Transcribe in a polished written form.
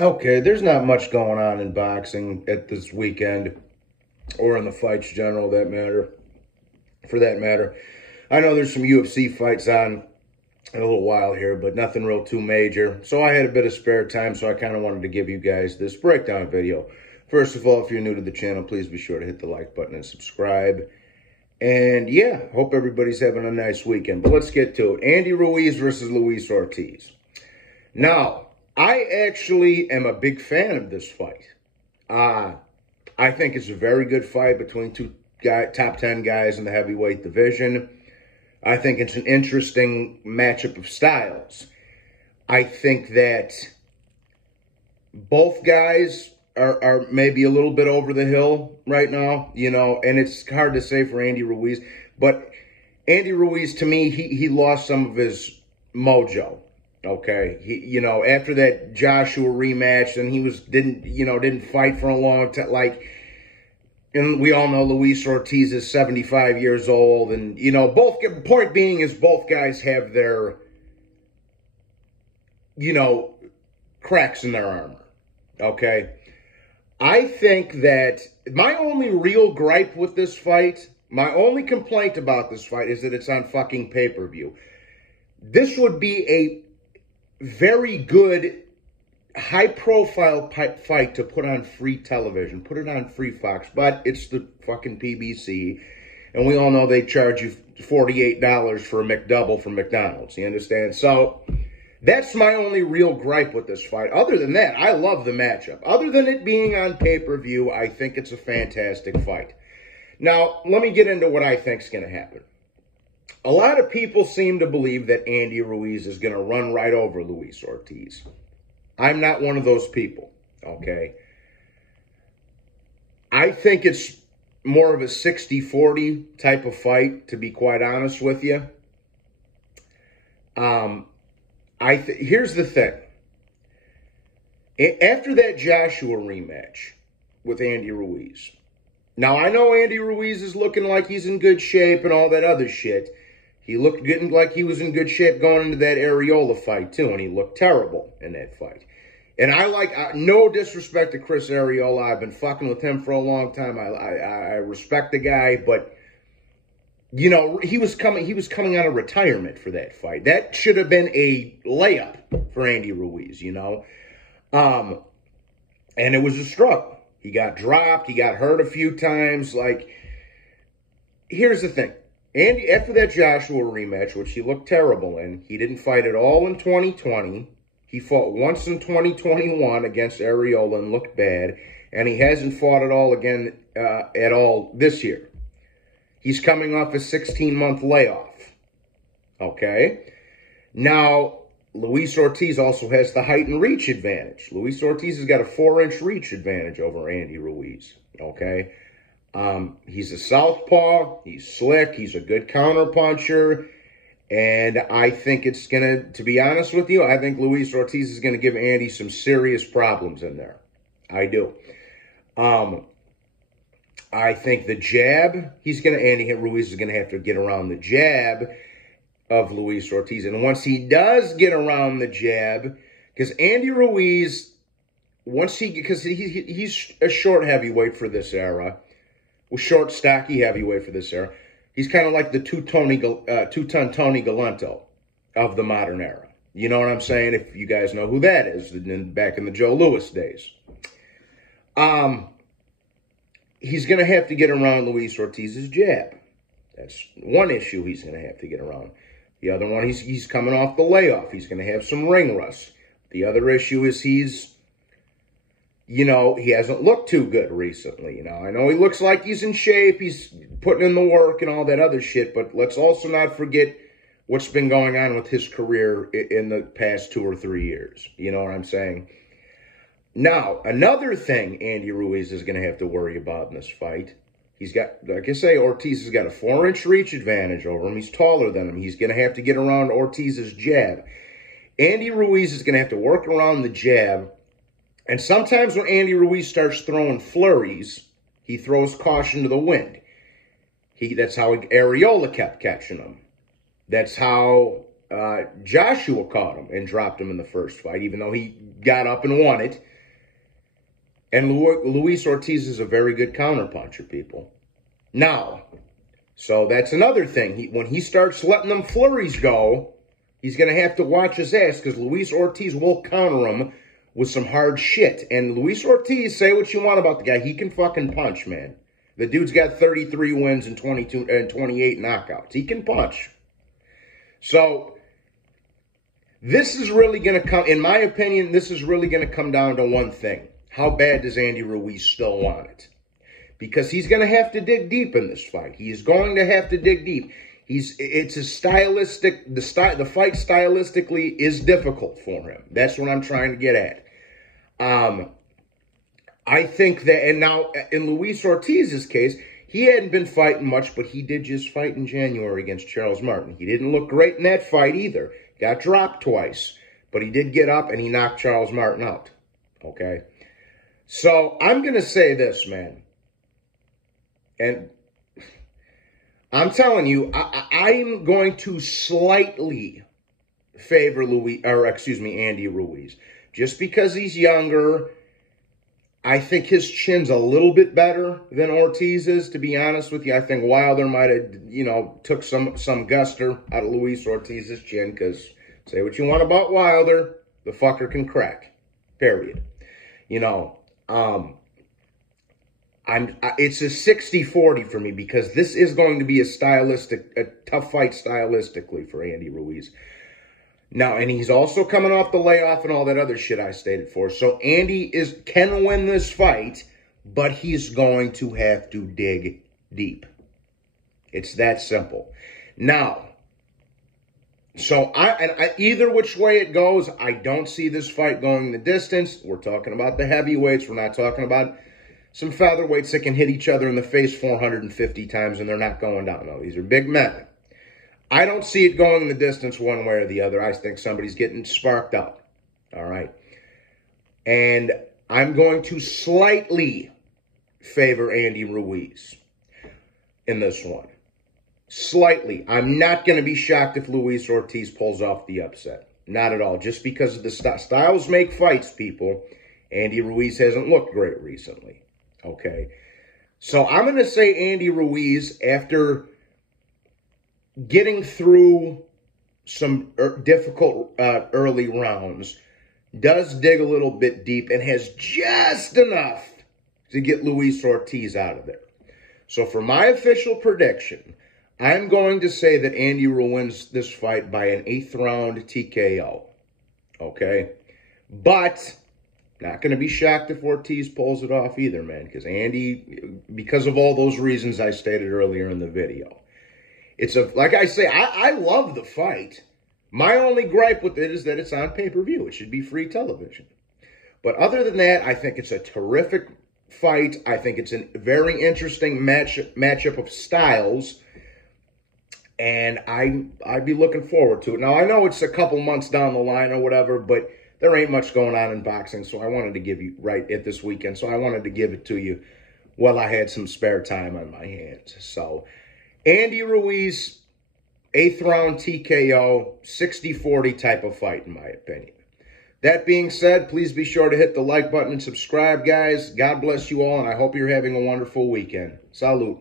Okay, there's not much going on in boxing at this weekend, or in the fights general for that matter. I know there's some UFC fights on in a little while here, but nothing real too major. So I had a bit of spare time, so I kind of wanted to give you guys this breakdown video. First of all, if you're new to the channel, please be sure to hit the like button and subscribe. And yeah, hope everybody's having a nice weekend. But let's get to it. Andy Ruiz versus Luis Ortiz. Now, I actually am a big fan of this fight. I think it's a very good fight between two top 10 guys in the heavyweight division. I think it's an interesting matchup of styles. I think that both guys are maybe a little bit over the hill right now, you know, and it's hard to say for Andy Ruiz. But Andy Ruiz, to me, he lost some of his mojo. Okay, you know, after that Joshua rematch, and he didn't fight for a long time. Like, and we all know Luis Ortiz is 75 years old, and you know, point being is both guys have their, you know, cracks in their armor. Okay, I think that my only real gripe with this fight, my only complaint about this fight is that it's on fucking pay-per-view. This would be a very good, high-profile fight to put on free television. Put it on free Fox, but it's the fucking PBC, and we all know they charge you $48 for a McDouble from McDonald's. You understand? So that's my only real gripe with this fight. Other than that, I love the matchup. Other than it being on pay-per-view, I think it's a fantastic fight. Now, let me get into what I think is going to happen. A lot of people seem to believe that Andy Ruiz is going to run right over Luis Ortiz. I'm not one of those people, okay? I think it's more of a 60-40 type of fight, to be quite honest with you. Here's the thing. After that Joshua rematch with Andy Ruiz, now I know Andy Ruiz is looking like he's in good shape and all that other shit. He looked getting like he was in good shape going into that Areola fight, too, and he looked terrible in that fight. And no disrespect to Chris Areola. I've been fucking with him for a long time. I respect the guy, but, you know, he was coming out of retirement for that fight. That should have been a layup for Andy Ruiz, you know. And it was a struggle. He got dropped. He got hurt a few times. Like, here's the thing. Andy, after that Joshua rematch, which he looked terrible in, he didn't fight at all in 2020. He fought once in 2021 against Areola and looked bad. And he hasn't fought at all again at all this year. He's coming off a 16-month layoff. Okay? Now, Luis Ortiz also has the height and reach advantage. Luis Ortiz has got a 4-inch reach advantage over Andy Ruiz. Okay? He's a southpaw. He's slick. He's a good counterpuncher. And I think it's going to be honest with you, I think Luis Ortiz is going to give Andy some serious problems in there. I do. I think the jab, Andy Ruiz is going to have to get around the jab of Luis Ortiz. And once he does get around the jab, because Andy Ruiz, because he's a short heavyweight for this era, short, stocky heavyweight for this era. He's kind of like the two-ton Tony Galento of the modern era. You know what I'm saying? If you guys know who that is, back in the Joe Louis days. He's going to have to get around Luis Ortiz's jab. That's one issue he's going to have to get around. The other one, he's coming off the layoff. He's going to have some ring rust. The other issue is he hasn't looked too good recently. You know, I know he looks like he's in shape. He's putting in the work and all that other shit. But let's also not forget what's been going on with his career in the past 2 or 3 years. You know what I'm saying? Now, another thing Andy Ruiz is going to have to worry about in this fight. He's got, like I say, Ortiz has got a 4-inch reach advantage over him. He's taller than him. He's going to have to get around Ortiz's jab. Andy Ruiz is going to have to work around the jab. And sometimes when Andy Ruiz starts throwing flurries, he throws caution to the wind. That's how Areola kept catching him. That's how Joshua caught him and dropped him in the first fight, even though he got up and won it. And Luis Ortiz is a very good counterpuncher, people. Now, so that's another thing. When he starts letting them flurries go, he's going to have to watch his ass because Luis Ortiz will counter him with some hard shit. And Luis Ortiz, say what you want about the guy, he can fucking punch, man. The dude's got 33 wins and 28 knockouts. He can punch. So, this is really going to come, in my opinion, this is really going to come down to one thing. How bad does Andy Ruiz still want it? Because he's going to have to dig deep in this fight. He's going to have to dig deep. It's a stylistic, the fight stylistically is difficult for him. That's what I'm trying to get at. I think that, and now in Luis Ortiz's case, he hadn't been fighting much, but he did just fight in January against Charles Martin. He didn't look great in that fight either. Got dropped twice, but he did get up and he knocked Charles Martin out. Okay? So, I'm going to say this, man. And I'm telling you, I'm going to slightly favor Andy Ruiz. Just because he's younger, I think his chin's a little bit better than Ortiz's, to be honest with you. I think Wilder might have, took some guster out of Luis Ortiz's chin, because say what you want about Wilder, the fucker can crack. Period. It's a 60-40 for me because this is going to be a tough fight stylistically for Andy Ruiz. Now, and he's also coming off the layoff and all that other shit I stated for. So Andy can win this fight, but he's going to have to dig deep. It's that simple. Now, so either which way it goes, I don't see this fight going the distance. We're talking about the heavyweights. We're not talking about some featherweights that can hit each other in the face 450 times and they're not going down. No, these are big men. I don't see it going the distance one way or the other. I think somebody's getting sparked up. All right. And I'm going to slightly favor Andy Ruiz in this one. Slightly. I'm not going to be shocked if Luis Ortiz pulls off the upset. Not at all. Just because of the styles make fights, people. Andy Ruiz hasn't looked great recently. Okay. So I'm going to say Andy Ruiz, after getting through some difficult early rounds, does dig a little bit deep and has just enough to get Luis Ortiz out of there. So for my official prediction, I'm going to say that Andy wins this fight by an 8th round TKO. Okay? But not going to be shocked if Ortiz pulls it off either, man. Because Andy, because of all those reasons I stated earlier in the video. Like I say, I love the fight. My only gripe with it is that it's on pay-per-view. It should be free television. But other than that, I think it's a terrific fight. I think it's a very interesting matchup of styles. And I'd be looking forward to it. Now, I know it's a couple months down the line or whatever, but there ain't much going on in boxing, so I wanted to give you right at this weekend. So I wanted to give it to you while I had some spare time on my hands. So Andy Ruiz, 8th round TKO, 60-40 type of fight, in my opinion. That being said, please be sure to hit the like button and subscribe, guys. God bless you all, and I hope you're having a wonderful weekend. Salute.